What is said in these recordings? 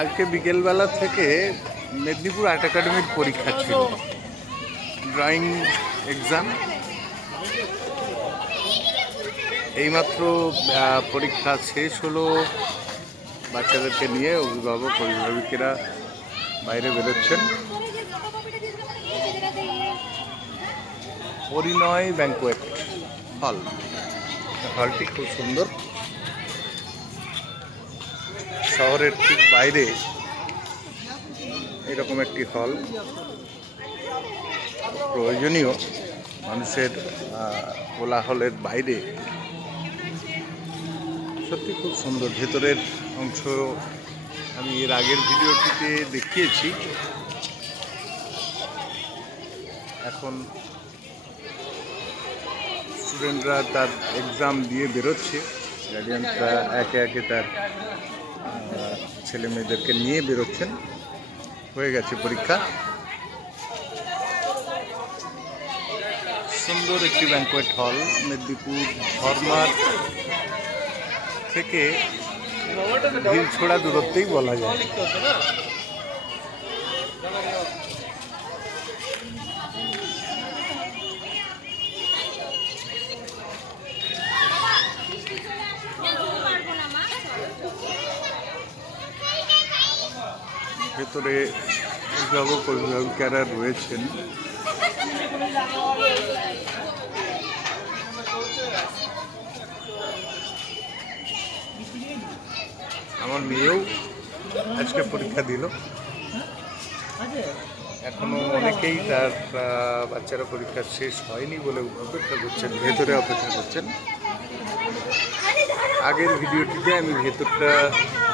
আজকে বিকেলবেলা থেকে মেদিনীপুর আর্ট একাডেমির পরীক্ষা ছিল, ড্রয়িং এক্সাম। এইমাত্র পরীক্ষা শেষ হলো, বাচ্চাদেরকে নিয়ে অভিভাবক অভিভাবিকেরা বাইরে বেরোচ্ছেন। পরিণয় ব্যাংকোয়েট হল, হলটি খুব সুন্দর। শহরের ঠিক বাইরে এরকম একটি হল প্রয়োজনীয়, মানুষের কোলাহলের বাইরে। সত্যি খুব সুন্দর। ভেতরের অংশ আমি এর আগের ভিডিওটিতে দেখিয়েছি। এখন স্টুডেন্টরা তার এক্সাম দিয়ে বেরোচ্ছে, গার্ডিয়ানরা একে একে তার ছেলে মেয়েদেরকে নিয়ে বেরোচ্ছেন। হয়ে গেছে পরীক্ষা। সুন্দর একটি ব্যাংকোয়েট হল, মেদিনীপুর ধর্মার থেকে ঢিলছোড়া দূরত্বেই বলা যায়। ভেতরে অভিভাবক অভিভাবিকারা রয়েছেন। আমার মেয়েও আজকে পরীক্ষা দিল। এখনো অনেকেই তার বাচ্চারা পরীক্ষা শেষ হয়নি বলে অপেক্ষা করছেন, ভেতরে অপেক্ষা করছেন। আগের ভিডিওটিতে আমি ভেতরটা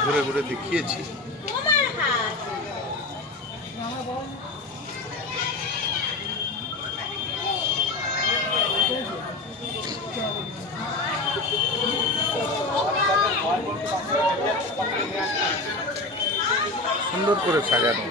ঘুরে ঘুরে দেখিয়েছি। সুন্দর করে সাজানো।